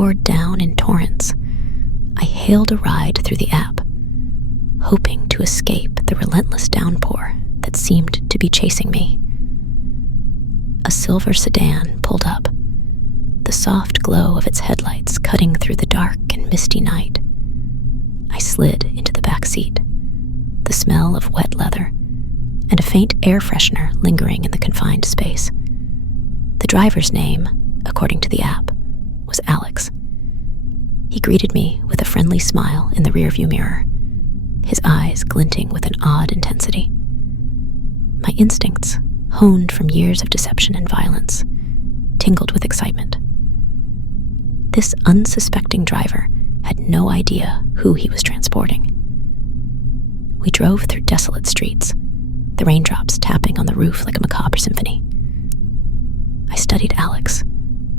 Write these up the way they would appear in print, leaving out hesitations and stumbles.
poured down in torrents, I hailed a ride through the app, hoping to escape the relentless downpour that seemed to be chasing me. A silver sedan pulled up, the soft glow of its headlights cutting through the dark and misty night. I slid into the back seat, the smell of wet leather and a faint air freshener lingering in the confined space. The driver's name, according to the app, was Alex. He greeted me with a friendly smile in the rearview mirror, his eyes glinting with an odd intensity. My instincts, honed from years of deception and violence, tingled with excitement. This unsuspecting driver had no idea who he was transporting. We drove through desolate streets, the raindrops tapping on the roof like a macabre symphony. I studied Alex,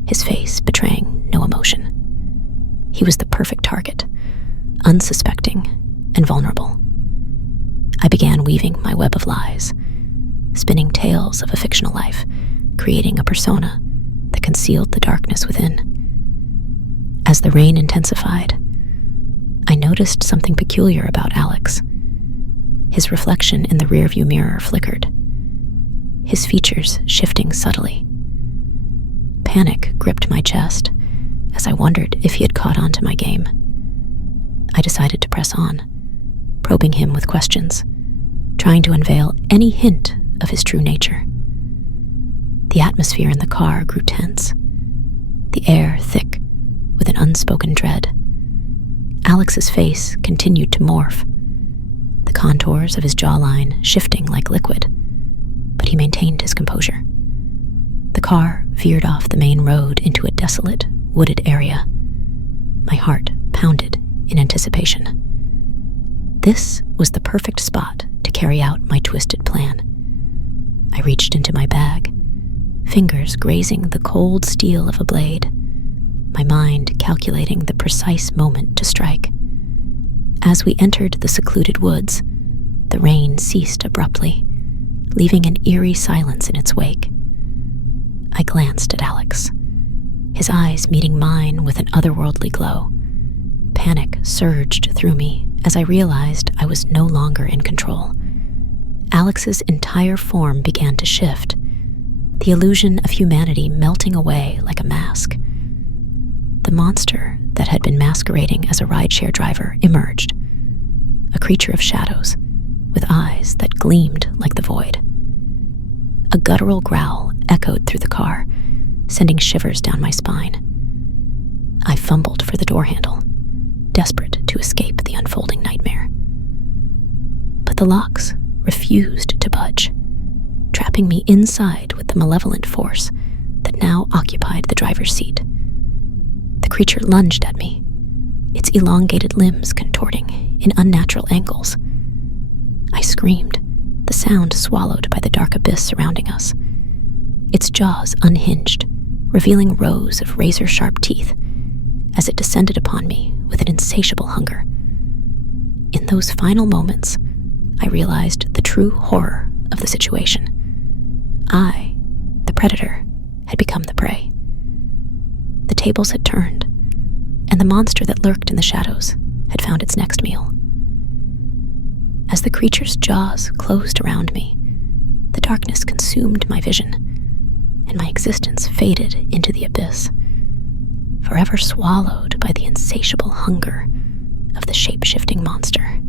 his face betraying no emotion. He was the perfect target, unsuspecting and vulnerable. I began weaving my web of lies, spinning tales of a fictional life, creating a persona that concealed the darkness within. As the rain intensified, I noticed something peculiar about Alex. His reflection in the rearview mirror flickered, his features shifting subtly. Panic gripped my chest as I wondered if he had caught on to my game. I decided to press on, probing him with questions, trying to unveil any hint of his true nature. The atmosphere in the car grew tense, the air thick with an unspoken dread. Alex's face continued to morph, the contours of his jawline shifting like liquid, but he maintained his composure. The car veered off the main road into a desolate, wooded area. My heart pounded in anticipation. This was the perfect spot to carry out my twisted plan. I reached into my bag, fingers grazing the cold steel of a blade, my mind calculating the precise moment to strike. As we entered the secluded woods, the rain ceased abruptly, leaving an eerie silence in its wake. I glanced at Alex, his eyes meeting mine with an otherworldly glow. Panic surged through me as I realized I was no longer in control. Alex's entire form began to shift, the illusion of humanity melting away like a mask. The monster that had been masquerading as a rideshare driver emerged, a creature of shadows, with eyes that gleamed like the void. A guttural growl echoed through the car, sending shivers down my spine. I fumbled for the door handle, desperate to escape the unfolding nightmare. But the locks refused to budge, trapping me inside with the malevolent force that now occupied the driver's seat. The creature lunged at me, its elongated limbs contorting in unnatural angles. I screamed, the sound swallowed by the dark abyss surrounding us. Its jaws unhinged, revealing rows of razor-sharp teeth as it descended upon me with an insatiable hunger. In those final moments, I realized the true horror of the situation. I, the predator, had become the prey. The tables had turned, and the monster that lurked in the shadows had found its next meal. As the creature's jaws closed around me, the darkness consumed my vision, and my existence faded into the abyss, forever swallowed by the insatiable hunger of the shape-shifting monster.